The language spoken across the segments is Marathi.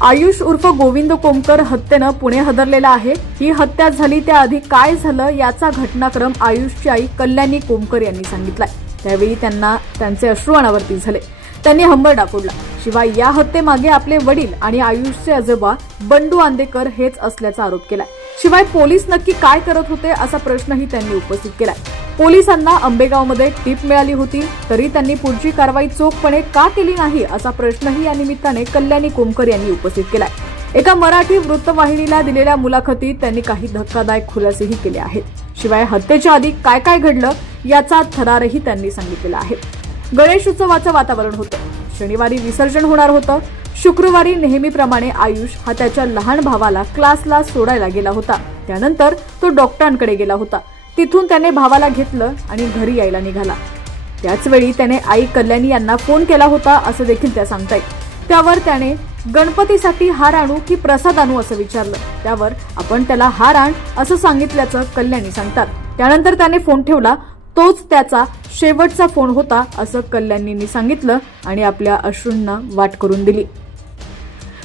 आयुष उर्फ गोविंद कोमकर हत्येनं पुणे हादरलेलं आहे। ही हत्या झाली त्याआधी काय झालं याचा घटनाक्रम आयुषची आई कल्याणी कोमकर यांनी सांगितलाय। त्यावेळी त्यांचे अश्रू अनावर्ती झाले। त्यांनी हंबरडा फोडला। शिवाय या हत्येमागे आपले वडील आणि आयुषचे आजोबा बंडू आंदेकर हेच असल्याचा आरोप केलाय। शिवाय पोलीस नक्की काय करत होते असा प्रश्नही त्यांनी उपस्थित केलाय। पोलिसांना आंबेगावमध्ये टीप मिळाली होती तरी त्यांनी पुढची कारवाई चोखपणे का केली नाही असा प्रश्नही या निमित्ताने कल्याणी कोमकर यांनी उपस्थित केलाय। एका मराठी वृत्तवाहिनीला दिलेल्या मुलाखतीत त्यांनी काही धक्कादायक खुलासेही केले आहेत। शिवाय हत्येच्या आधी काय काय घडलं याचा थरारही त्यांनी सांगितलेला आहे। गणेश उत्सवाचं वातावरण होतं। शनिवारी विसर्जन होणार होतं। शुक्रवारी नेहमीप्रमाणे आयुष हा त्याच्या लहान भावाला क्लासला सोडायला गेला होता। त्यानंतर तो डॉक्टरांकडे गेला होता। तिथून त्याने भावाला घेतलं आणि घरी यायला निघाला। त्याचवेळी त्याने आई कल्याणी यांना फोन केला होता असं देखील त्या सांगतायत। त्यावर त्याने गणपतीसाठी हार आणू की प्रसाद आणू असं विचारलं। त्यावर आपण त्याला हार आण असं सांगितल्याचं कल्याणी सांगतात। त्यानंतर त्याने फोन ठेवला। तोच त्याचा शेवटचा फोन होता असं कल्याणींनी सांगितलं आणि आपल्या अश्रूंना वाट करून दिली।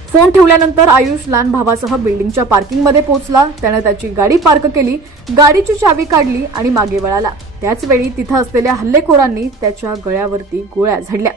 फोन ठेवल्यानंतर आयुष लहान भावासह बिल्डिंगच्या पार्किंगमध्ये पोहोचला। त्याने त्याची गाडी पार्क केली, गाडीची चावी काढली आणि मागे वळाला। त्याचवेळी तिथं असलेल्या हल्लेखोरांनी त्याच्या गळ्यावरती गोळ्या झाडल्या।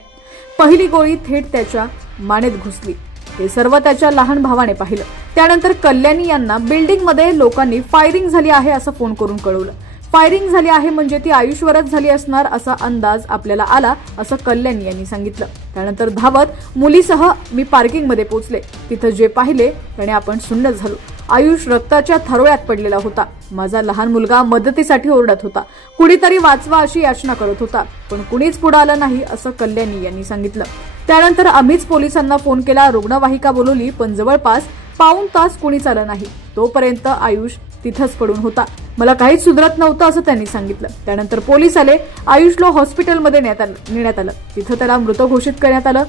पहिली गोळी थेट त्याच्या मानेत घुसली। हे सर्व त्याच्या लहान भावाने पाहिलं। त्यानंतर कल्याणी यांना बिल्डिंगमध्ये लोकांनी फायरिंग झाली आहे असं फोन करून कळवलं। फायरिंग झाली आहे म्हणजे ती आयुषवरच झाली असणार असा अंदाज आपल्याला आला असं कल्याणी यांनी सांगितलं। त्यानंतर धावत मुलीसह मी पार्किंगमध्ये पोहोचले। तिथं जे पाहिले त्याने आपण सुन्न झालो। आयुष रक्ताच्या थरोळ्यात पडलेला होता। माझा लहान मुलगा मदतीसाठी ओरडत होता। कुणीतरी वाचवा अशी याचना करत होता, पण कुणीच पुढे आलं नाही असं कल्याणी यांनी सांगितलं। त्यानंतर आम्हीच पोलिसांना फोन केला, रुग्णवाहिका बोलवली, पण जवळपास पाऊण तास कुणीच आलं नाही। तोपर्यंत आयुष तिथंच पडून होता। मला काहीच सुधरत नव्हतं असं त्यांनी सांगितलं। त्यानंतर पोलीस आले। आयुषला हॉस्पिटलमध्ये नेण्यात आलं। तिथं त्याला मृत घोषित करण्यात आलं।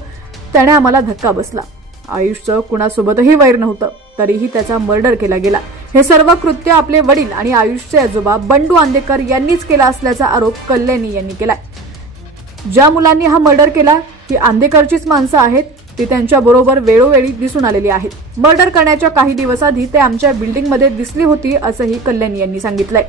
त्याने आम्हाला धक्का बसला। आयुषचं कुणासोबतही वैर नव्हतं, तरीही त्याचा मर्डर केला गेला। हे सर्व कृत्य आपले वडील आणि आयुषचे आजोबा बंडू आंदेकर यांनीच केला असल्याचा आरोप कल्याणी यांनी केलाय। ज्या मुलांनी हा मर्डर केला ती आंदेकरचीच माणसं आहेत। ती त्यांच्या बरोबर वेळोवेळी दिसून आलेली आहेत। मर्डर करण्याच्या काही दिवस आधी ते आमच्या बिल्डिंगमध्ये दिसली होती असंही कल्याणी यांनी सांगितलंय।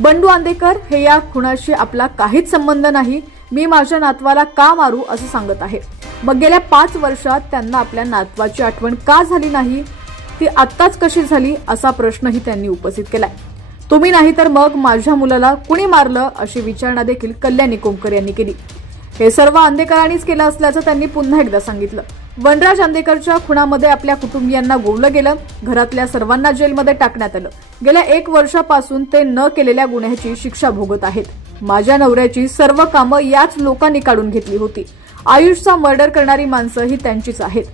बंडू आंदेकर हे या खुनाशी आपला काहीच संबंध नाही। मी माझ्या नातवाला का मारू असं सांगत आहे। मग गेल्या 5 वर्षात त्यांना आपल्या नातवाची आठवण का झाली नाही, ती आत्ताच कशी झाली असा प्रश्नही त्यांनी उपस्थित केलाय। तुम्ही नाही तर मग माझ्या मुलाला कुणी मारलं अशी विचारणा देखील कल्याणी कोमकर यांनी केली। हे सर्व आंदेकरांनीच केलं असल्याचं त्यांनी पुन्हा एकदा सांगितलं। वनराज आंदेकरच्या खुनामध्ये आपल्या कुटुंबियांना गोवलं गेलं। घरातल्या सर्वांना जेलमध्ये टाकण्यात आलं। गेल्या 1 वर्षापासून ते न केलेल्या गुन्ह्याची शिक्षा भोगत आहेत। माझ्या नवऱ्याची सर्व कामं याच लोकांनी काढून घेतली होती। आयुषचा मर्डर करणारी माणसं ही त्यांचीच आहेत।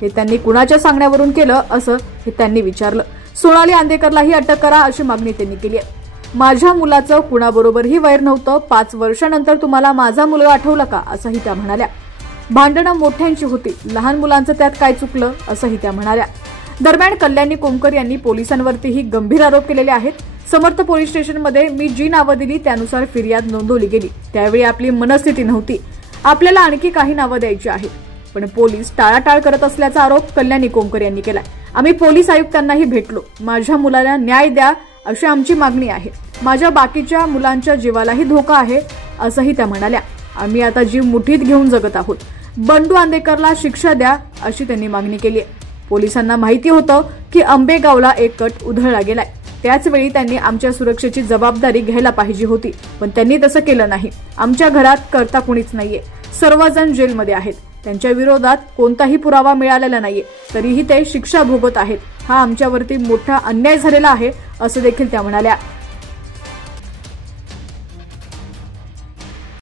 हे त्यांनी कुणाच्या सांगण्यावरून केलं असं हे त्यांनी विचारलं। सोनाली आंदेकरलाही अटक करा अशी मागणी त्यांनी केली आहे। माझ्या मुलाचं कुणाबरोबरही वैर नव्हतं। 5 वर्षानंतर तुम्हाला माझा मुलगा आठवला का असंही त्या म्हणाल्या। भांडणं मोठ्यांची होती, लहान मुलांचं त्यात काय चुकलं असंही त्या म्हणाल्या। दरम्यान कल्याणी कोमकर यांनी पोलिसांवरतीही गंभीर आरोप केलेले आहेत। समर्थ पोलीस स्टेशनमध्ये मी जी नावं दिली त्यानुसार फिर्याद नोंदवली गेली। त्यावेळी आपली मनस्थिती नव्हती। आपल्याला आणखी काही नावं द्यायची आहेत, पण पोलीस टाळाटाळ करत असल्याचा आरोप कल्याणी कोमकर यांनी केलाय। आम्ही पोलीस आयुक्तांनाही भेटलो। माझ्या मुलाला न्याय द्या अशी आमची मागणी आहे। माझ्या बाकीच्या मुलांच्या जीवालाही धोका आहे असंही त्या म्हणाल्या। आम्ही आता जीव मुठीत घेऊन जगत आहोत। बंडू आंदेकरला शिक्षा द्या अशी त्यांनी मागणी केली आहे। पोलिसांना माहिती होतं की आंबेगावला एक कट उधळला गेलाय। त्याचवेळी त्यांनी आमच्या सुरक्षेची जबाबदारी घ्यायला पाहिजे होती, पण त्यांनी तसं केलं नाही। आमच्या घरात करता कुणीच नाहीये। सर्वजण जेलमध्ये आहेत। त्यांच्या विरोधात कोणताही पुरावा मिळालेला नाहीये, तरीही ते शिक्षा भोगत आहेत। हा आमच्यावरती मोठा अन्याय झालेला आहे असं देखील त्या म्हणाल्या।